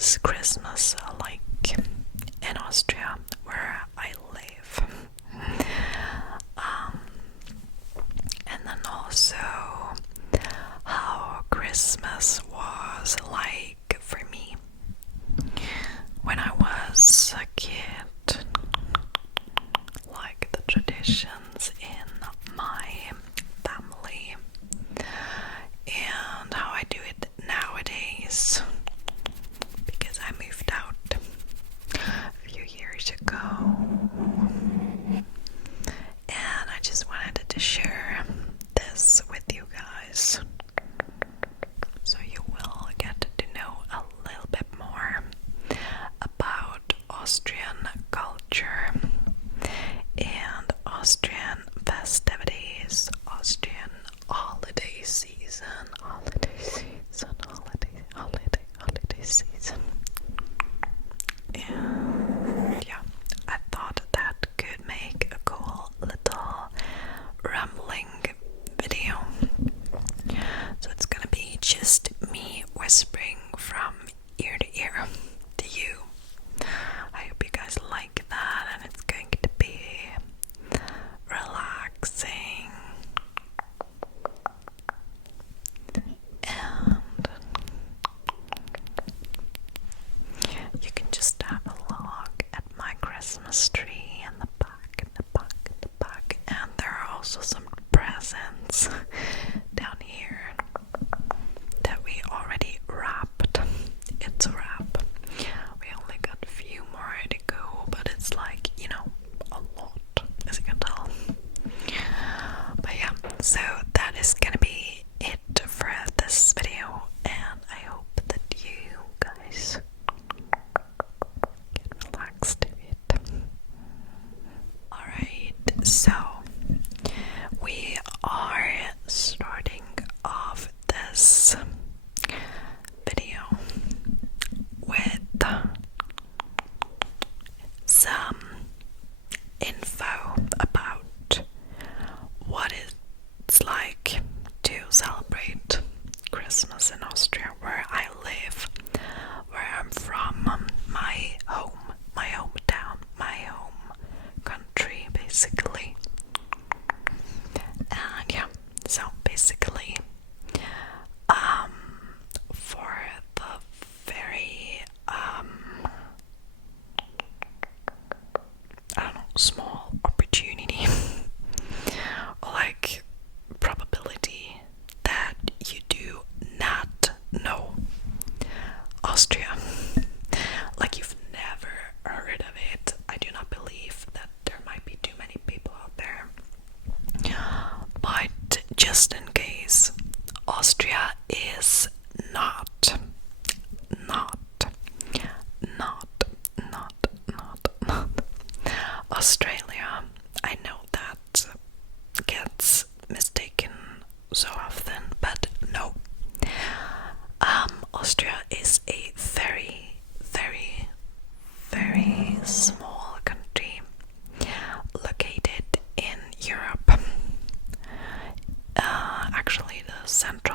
is Christmas like in Austria, where I live. And then also how Christmas was like for me when I was a kid, like the traditions in my family, and how I do it nowadays, because I moved out a few years ago, and I just wanted to share this with you guys so you will get to know a little bit more about Austrian culture and Austrian festivities, Austrian holiday season, holiday season. And yeah, I thought that could make a cool little rambling video. So it's gonna be just me whispering from ear to ear to you. I hope you guys like that, and it's going to be relaxing. And you can just have a look at my Christmas tree in the back, and there are also some presents down here that we already wrapped. It's a wrap. We only got a few more to go, but it's like, you know, a lot, as you can tell. But yeah, so that is gonna be it for this video, and I hope that you guys get relaxed to it. Alright, so we are starting off this video with some info about what it's like to celebrate Christmas in Austria, where I live, where I'm from, my home, my hometown, my home country, basically. And yeah, so basically, for the very, I don't know, small opportunity, like probability that you do not know Austria, like you've never heard of it. I do not believe that there might be too many people out there, but just in case, Austria is not Australia. I know that gets mistaken so often, but no. Austria is a very, very, very small country located in Europe. Actually, the center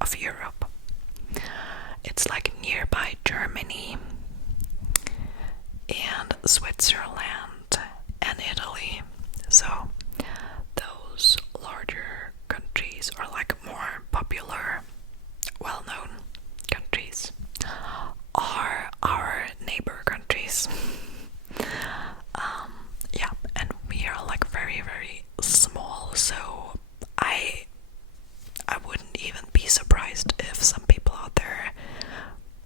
of Europe. It's like nearby Germany and Switzerland and Italy. So those larger countries, or like more popular, well-known countries, are our neighbor countries. Yeah, and we are like very, very small, so I wouldn't even be surprised if some people out there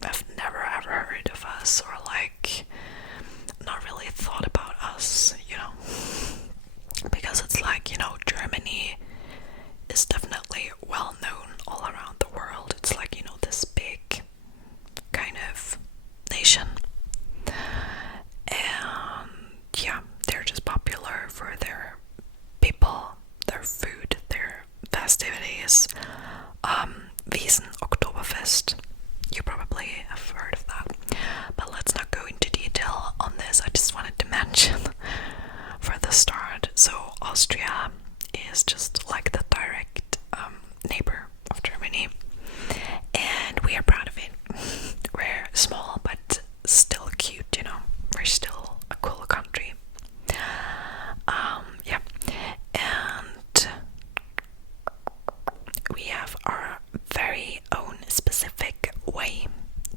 have never ever heard of us, or like not really thought about us, you know, because it's like, you know, Germany is definitely well known all around the world. It's like, you know, this big kind of nation, and yeah, they're just popular for their people, their food, their festivities. Wiesen Oktoberfest, you probably have heard of that, but let's not go into detail on this. I just wanted to mention for the start, so Austria is just like the direct neighbor of Germany, and we have our very own specific way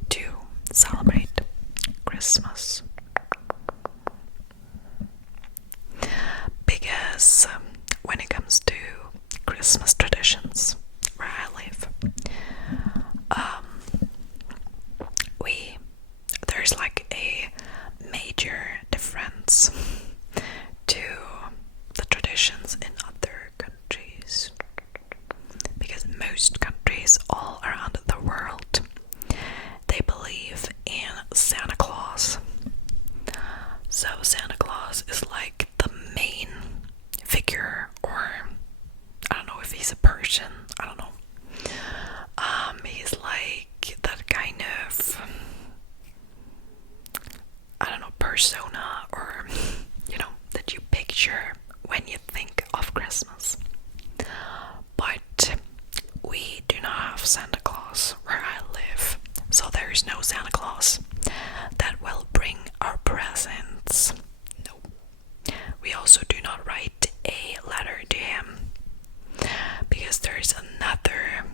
to celebrate Christmas. Because when it comes to Christmas traditions where I live, there's like a major difference to the traditions in other countries, because most countries all around the world, they believe in Santa Claus. So Santa Claus is like the main figure, or I don't know if he's a person, I don't know. He's like that kind of, I don't know, persona, or that you picture when you think of Christmas. But we do not have Santa Claus where I live, so there is no Santa Claus that will bring our presents. No. We also do not write a letter to him, because there is another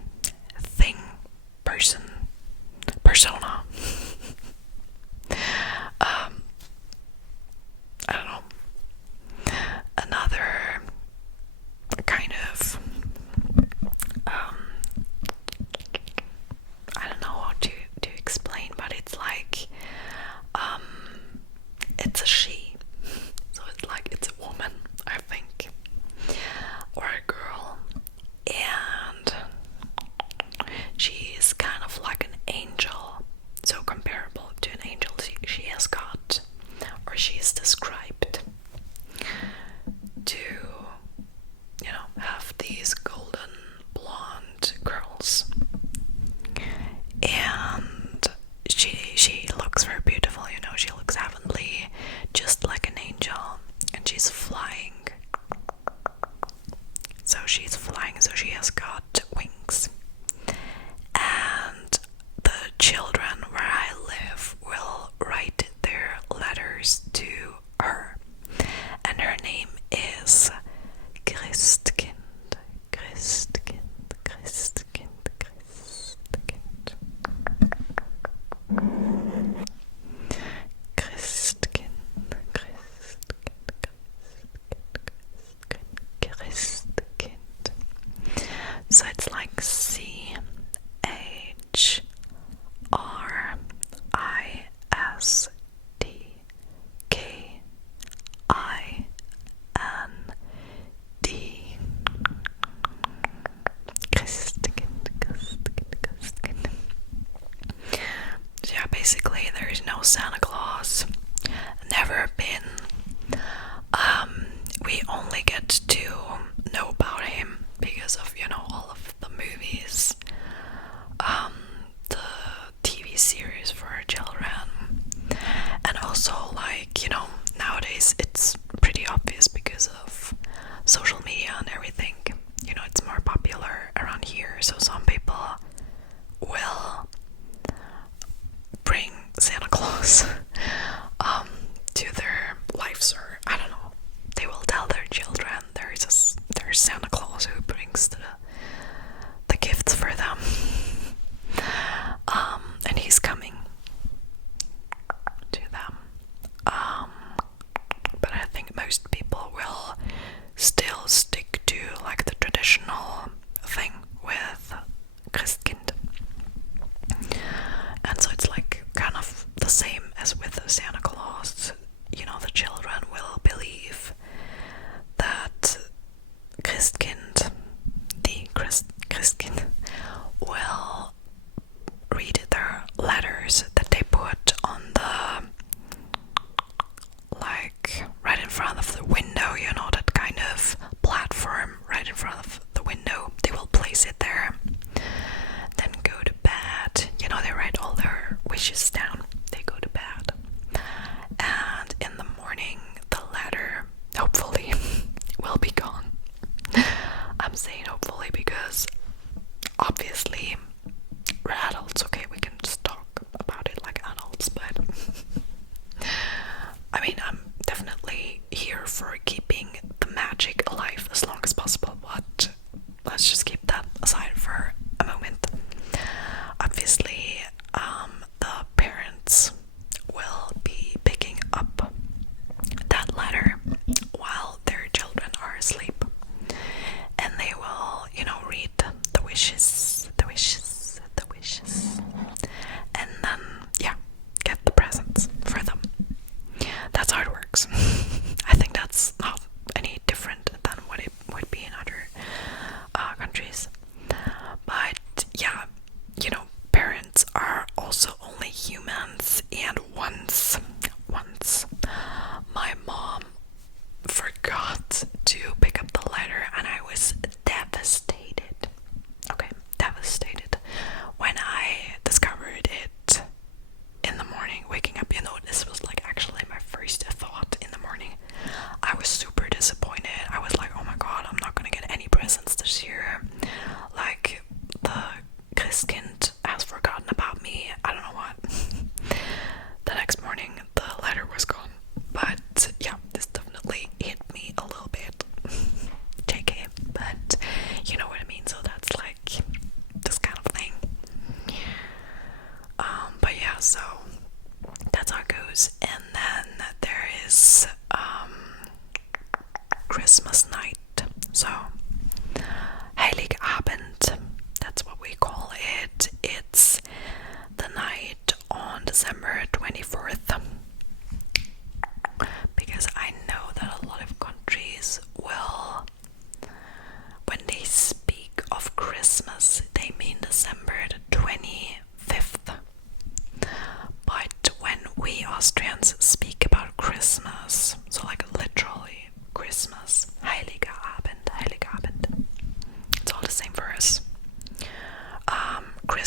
thing, persona. I don't know. Another kind of I don't know how to explain, but it's like it's a she. So it's like it's a woman, I think. Or a girl. And she is kind of like an angel. So comparable to an angel she has got, or she is described to, have these golden blonde curls. And she looks very beautiful, she looks heavenly, just like an angel. And she's flying. So she's flying, so she has got wings. And the children where I live will write their letters to her. And her name is Christkind. Christkind, Christkind, Christkind. Christkind, Christkind. So it's like CHRISTKIND. Christkind. So yeah, basically there is no Santa Claus. Never been. We only get to know about him because of, all of the movies, the TV series for children, and also nowadays it's pretty obvious because of social media and everything. It's more popular around here, so some people will bring Santa Claus to their lives, or I don't know, they will tell their children there's Santa Claus who brings the gifts for them. And he's coming to them. But I think most people will still stick to like the traditional thing with Christkind. And so it's like kind of the same as with Santa Claus. The children will believe that Christkind, Christkind, will read their letters that they put on the, like, right in front of the window, that kind of platform right in front of the window. They will place it there, then go to bed. They write all their wishes down. They go to bed. And in the morning, the letter, hopefully, will be gone. I'm saying hopefully because, obviously, we're adults, okay? We can just talk about it like adults, but I mean, I'm definitely here for keeping the magic alive as long as possible, but let's just keep that aside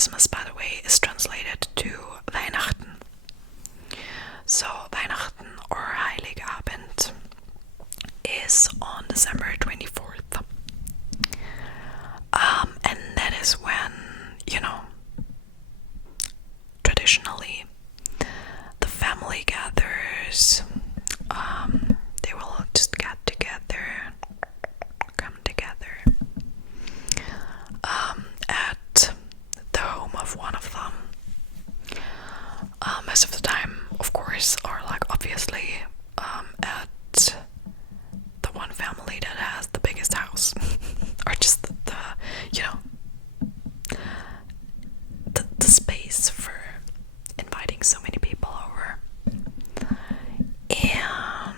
Christmas, by the way, is translated to Weihnachten. So Weihnachten or Heiligabend is on December 24th. And that is when, traditionally the family gathers. They will just get together, come together at the home of one of them. Most of the time, of course, or like obviously at the one family that has the biggest house, or just the space for inviting so many people over. And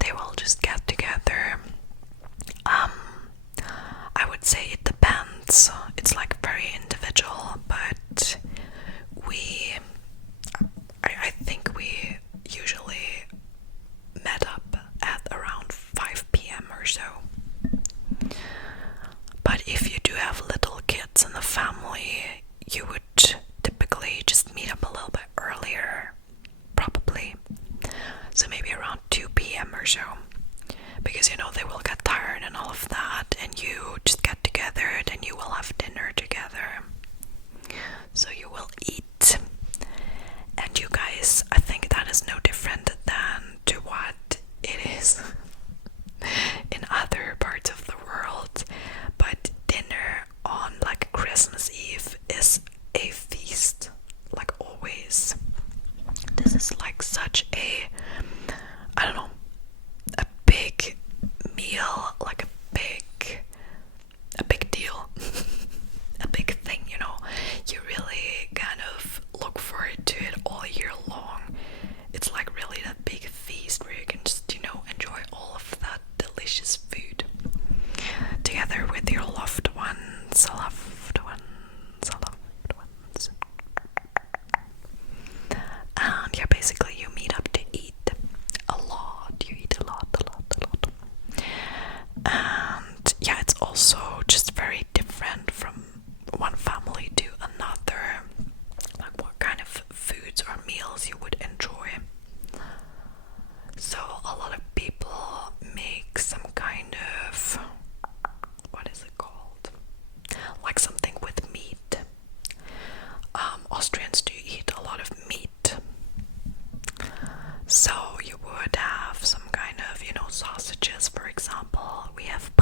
they will just get together. I would say it depends. It's like very individual, but I think we usually met up at around 5 p.m. or so. But if you do have little kids in the family, you would typically just meet up a little bit earlier, probably. So maybe around 2 p.m. or so. Because, they will get tired and all of that, and you just get together, then you will have dinner together. So you will eat. And you guys, I think that is no different than to what it is in other parts of the world. But dinner on like Christmas Eve is a feast, like always. This is like such a, I don't know, a big meal, like a big deal. A big thing, you really kind of look forward to it all year long. It's like really that big feast where you can just, enjoy all of that delicious food together with your loved ones. And yeah, basically you meet up to eat a lot. You eat a lot. And yeah, it's also just very different from one family to another, like what kind of foods or meals you would enjoy. So a lot of people make some kind of, what is it called? Like something with meat. Austrians do eat a lot of meat. So you would have some kind of, sausages, for example. We have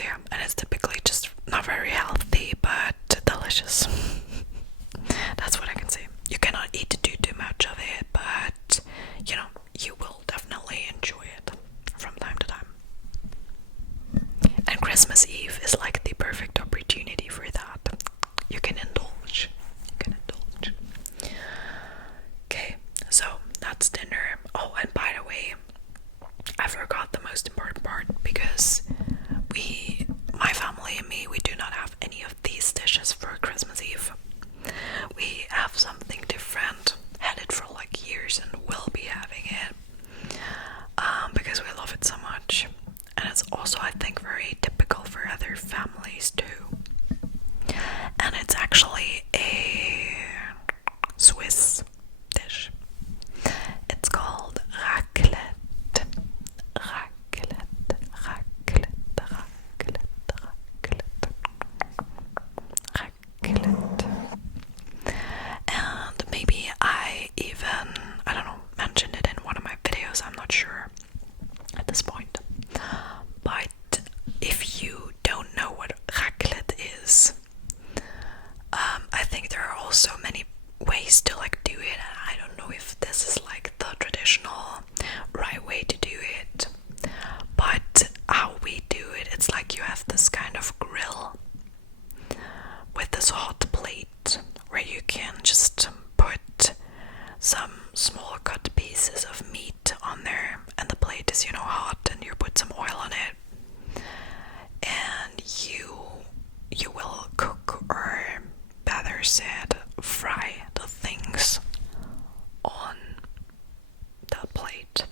So yeah, and it's typically just not very healthy, but delicious. That's what I can say. You cannot eat too much of it, but you know, you will definitely enjoy it from time to time. And Christmas Eve is like the perfect opportunity for that. You can indulge. Okay, so that's dinner. Oh, and by the way, I forgot the most important part, because my family and me, we do not have any of these dishes for Christmas Eve. We have something different, had it for like years and will be having it, because we love it so much. And it's also, I think, very typical for other families too. And it's actually a Swiss dish. It's called raclette. And maybe I don't know, mentioned it in one of my videos, I'm not sure at this point. But if you don't know what raclette is, I think there are also many ways to like do it, and I don't know if this is like the traditional right way to do it. But how we do it, it's like you have this kind of grill with this hot plate where you can just put some small cut pieces of meat on there, and the plate is, you know, hot, and you put some oil on it, and you will cook, or better said, fry the things on the plate,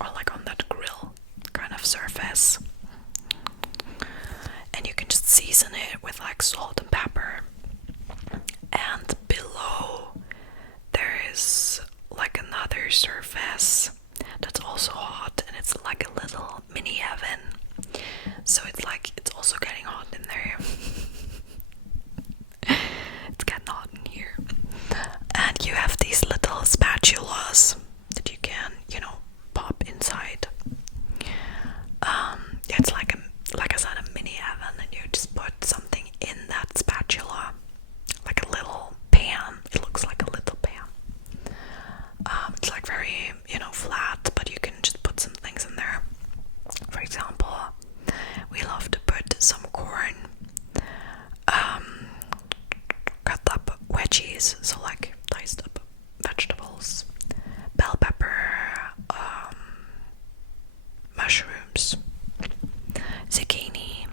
or like on that grill kind of surface. And you can just season it with like salt and pepper. And below there is like another surface that's also hot, and it's like a little mini oven. So it's like it's also getting hot in there. It's getting hot in here. And you have these little spatulas that you can, you know, pop inside. It's like I said, a mini oven, and you just put something in that spatula, like a little pan. It looks like a little pan. It's like very, you know, flat, but you can just put some things in there. For example, we love to put some corn, cut up veggies, so like diced up vegetables, bell pepper, mushrooms, zucchini,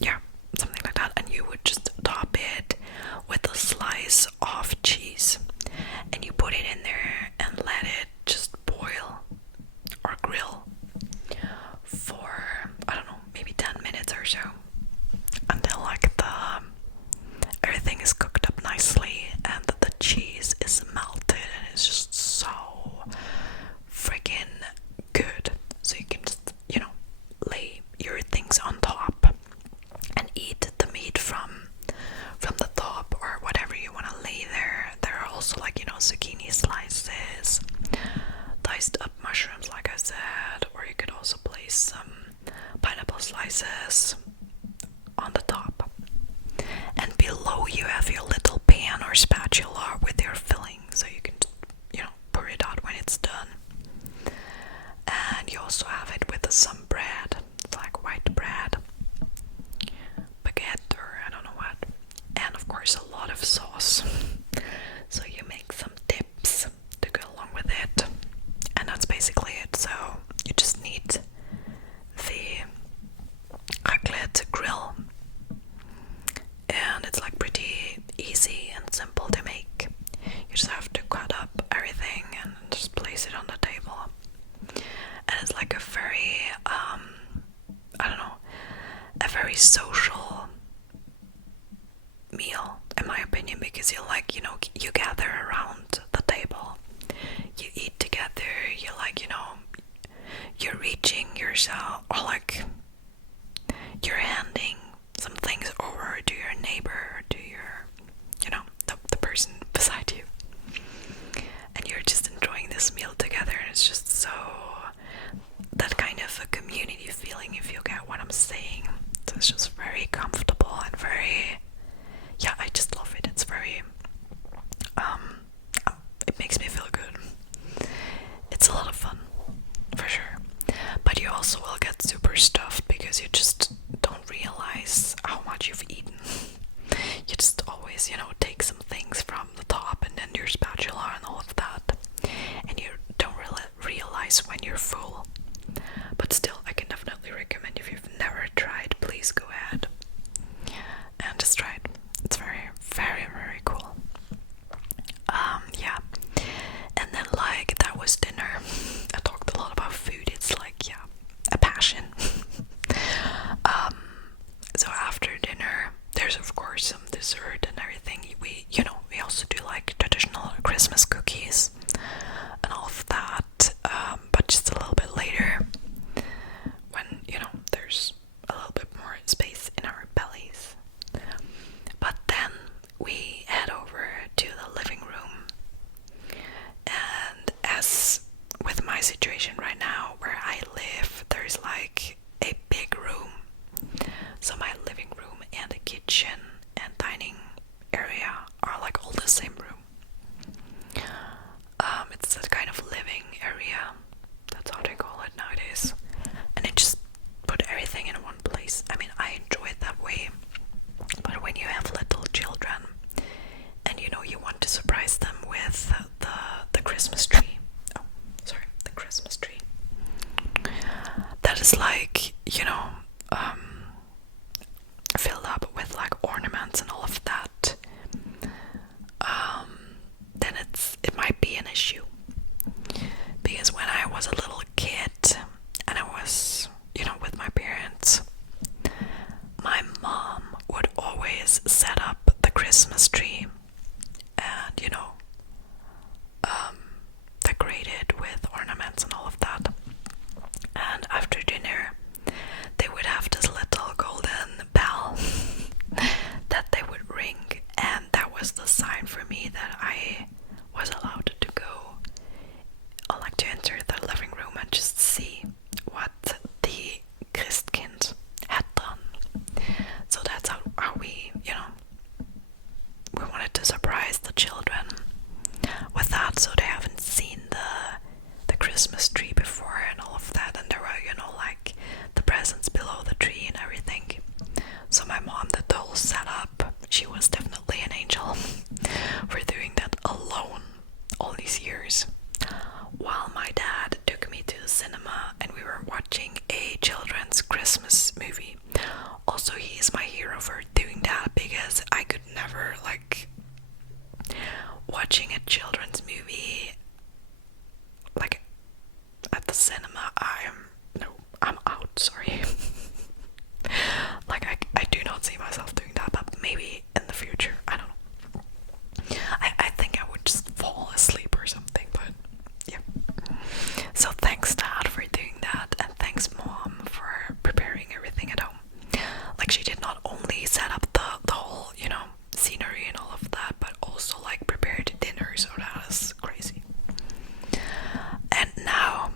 yeah, something like that, and you would just top it with a slice of cheese, and you put it in there and let it just boil or grill for, I don't know, maybe 10 minutes or so, until like everything is cooked up nicely and the cheese is melted, and it's just so freaking good. So you can just, you know, lay your things on top and eat the meat from the top, or whatever you want to lay there. There are also like, you know, zucchini slices, diced up mushrooms like I said, or you could also place some pineapple slices on the top. And below you have your little pan or spatula with your filling, so you can, you know, pour it out when it's done. And you also have it with some bread, like white bread, baguette, or I don't know what. And of course a lot of sauce. So you make some dips to go along with it. And that's basically it. So you just need the raclette grill. And it's like pretty easy and simple to make. You just have to cut up everything and just place it on the table. And it's like a very, I don't know, a very social meal, in my opinion, because you like, you know, you gather around the table, you eat together, you like, you know, you're reaching yourself, or like, you're handing some things over to your neighbor, to your, you know, the person beside you, and you're just enjoying this meal together, and it's just so, that kind of a community feeling, if you get get what I'm saying. So it's just very comfortable and very, yeah, I just love it. It's very, it makes me feel good. It's a lot of fun, for sure. But you also will get super stuffed because you just don't realize how much you've eaten. You just always, take some things from the top and then your spatula and all of that. And you don't really realize when you're full. But still, I can definitely recommend, if you've never tried, please go ahead and just try it. It's very, very, very cool. Yeah. And then, like, that was dinner. I talked a lot about food. It's like, yeah, a passion. So after dinner, there's of course some dessert and everything. We also do like traditional Christmas cookies and all of that, but just a little bit later, when there's a little bit more space in our bellies. But then we head over to the living room, and as with my situation right now where I live, there's like a big room. So my living room and the kitchen and dining area are like all the same room. It's that kind of living area. That's how they call it nowadays. And it just put everything in one place. I mean, I enjoy it that way. But when you have little children and you want to surprise them with the Christmas tree. Oh, sorry, the Christmas tree. That is like, filled up with like ornaments and all of that, then it might be an issue. Because when I was a little kid and I was, with my parents, my mom would always set up the Christmas tree and, decorate it with ornaments and all of that. And after dinner, they would have this little golden bell that they would ring, and that was the sign for me that I was allowed to go, or like to enter the living room and just see what the Christkind had done. So that's how we, we wanted to surprise the children with that, so they haven't seen the Christmas tree before and all of that, and there were, like the presents below the tree and everything. So my mom did the whole setup. She was definitely an angel for doing that alone all these years. While my dad took me to the cinema and we were watching a children's Christmas movie. Also, he is my hero for doing that, because I could never, like, watching a children's movie like at the cinema. I'm out, sorry. Like, I do not see myself doing that, but maybe in the future, I don't know. I think I would just fall asleep or something, but yeah. So thanks, Dad, for doing that, and thanks, Mom, for preparing everything at home. Like, she did not only set up the whole, scenery and all of that, but also like prepared dinner, so that was crazy. And now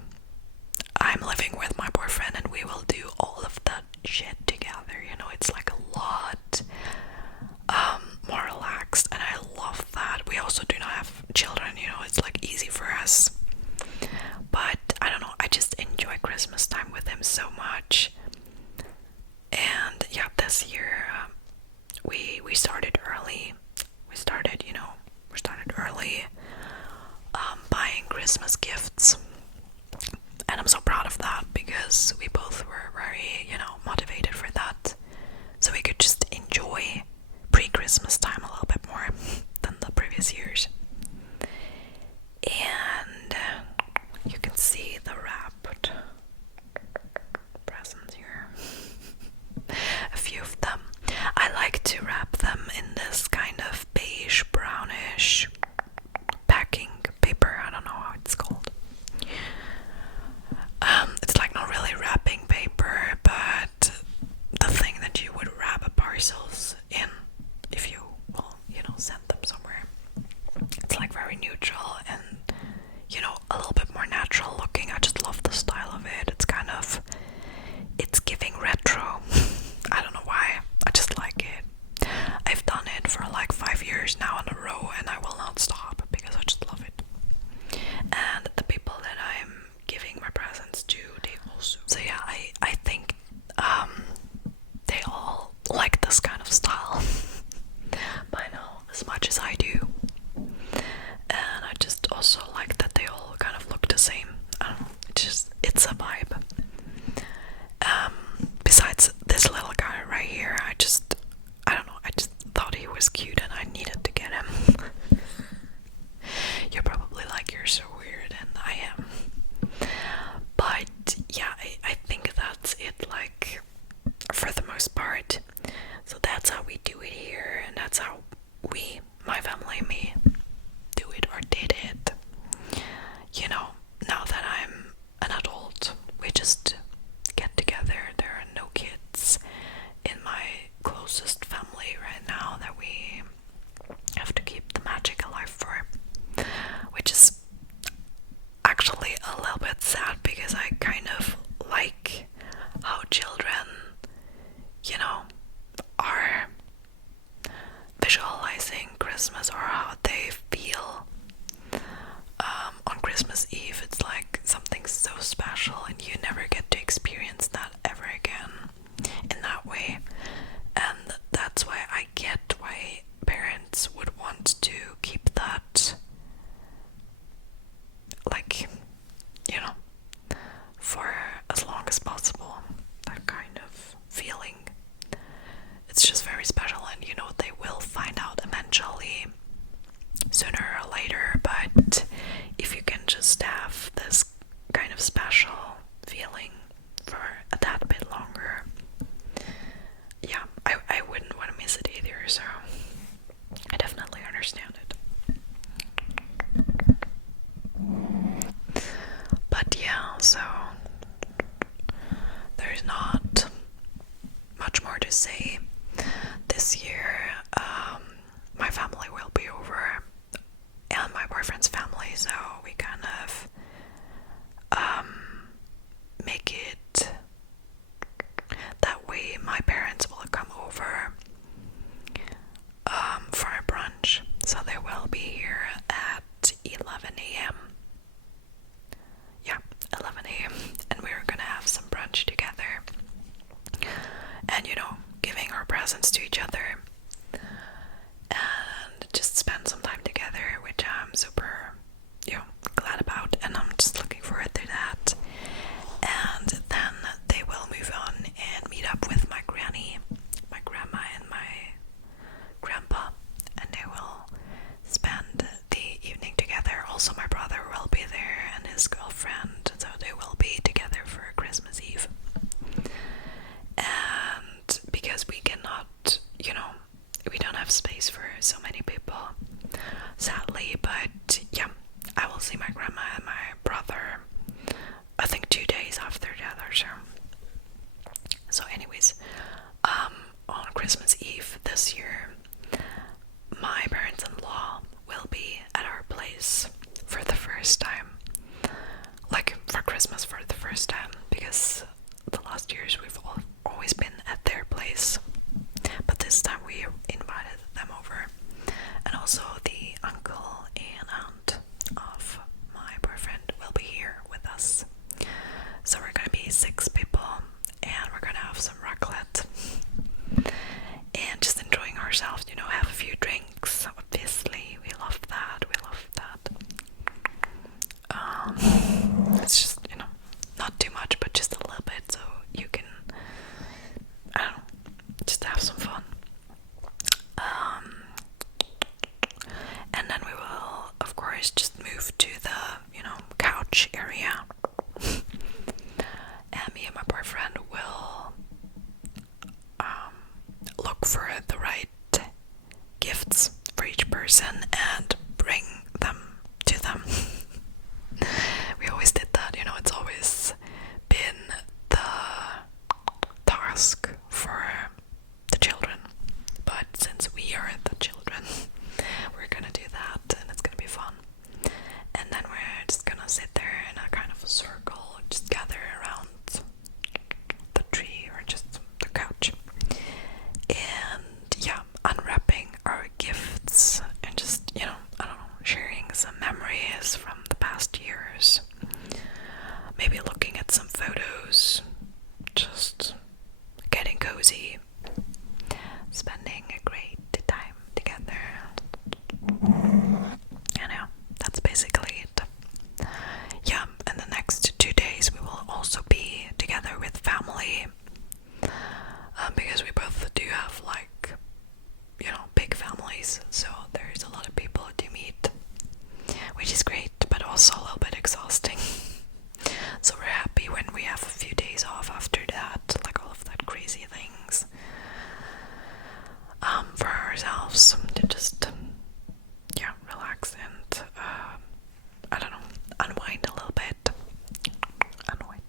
I'm living with my boyfriend and we will do all of that shit together. It's like a lot more relaxed, and I love that. We also do not have children, it's like easy for us. But I don't know, I just enjoy Christmas time with him so much. And yeah, this year we started early. We started early buying Christmas gifts. And I'm so proud of that, because we both were very, motivated for that. So we could just enjoy pre-Christmas time a little bit more than the previous years. And you can see the wrapped presents here. A few of them. I like to wrap them in this kind of beige, brownish packing paper. I don't know how it's called. It's like not really wrapping paper, but say this year my family will be over and my boyfriend's family, so we kind of make it that way. My parents will come over for a brunch, so they will be here at 11 a.m. Yeah, 11 a.m. and we're gonna have some brunch together and, you know, giving our presents to each other and just spend some time together, which I'm super, you know, glad about, and I'm just looking forward to that. And then they will move on and meet up with my granny, my grandma, and my grandpa, and they will spend the evening together. Also, my brother will be there and his girlfriend, so they will be together for Christmas Eve. And because we cannot, you know, we don't have space for so many people, sadly, but yeah, I will see my grandma and my brother, I think 2 days after the other show. So anyways, on Christmas Eve this year, my parents-in-law will be at our place for the first time. Like, for Christmas for the first time, because the last years we've always been at their place. But this time we invited them over. And also the uncle and aunt of my boyfriend will be here with us. So we're gonna be 6 people, and we're gonna have some raclette and just enjoying ourselves, you know, have a few drinks. Obviously, we love that, it's just, you know, not too much, but just a little bit, so you can, I don't know, just have some fun. And then we will, of course, just move to the, you know, couch area. And me and my boyfriend will look for the right gifts for each person and bring them to them. We always did that, you know, it's always been the task for the children. But since we are the children, we're gonna do that, and it's gonna be fun. And then we're just gonna sit there in a kind of a circle, just gather around the tree or just the couch. And yeah, unwrapping our gifts and just, you know, I don't know, sharing some memories from the past years. Maybe looking at some photos, just getting cozy, spending a great time together. You know, that's basically it. Yeah, and the next 2 days we will also be together with family, because we both do have, like, you know, big families, so there's a lot of people to meet, which is great, but also a little bit exhausting. So we're happy when we have a few days off after that, like all of that crazy things, for ourselves to just, yeah, relax and, I don't know, unwind a little bit. Unwind.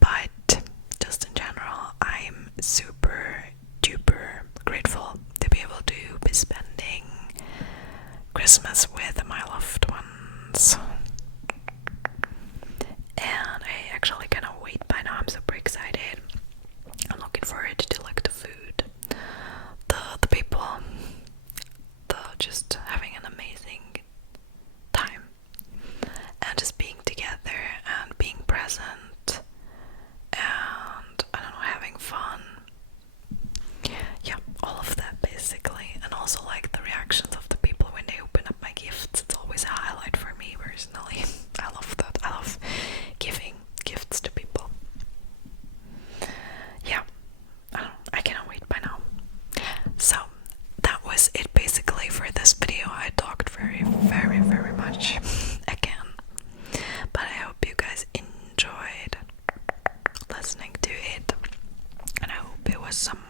But just in general, I'm super duper grateful to be able to be spending Christmas with my loved ones. And I actually cannot wait by now. I'm super excited. I'm looking forward to, like, the food, the people, just having an amazing time, and just being together and being present, and, I don't know, having fun. Yeah, all of that basically. And also, like, the reactions of the people when they open up my gifts. It's always a highlight for me personally. I love that. I love giving gifts to people. Yeah, I cannot wait by now. So that was it basically for this video. I talked very much again, but I hope you guys enjoyed listening to it, and I hope it was some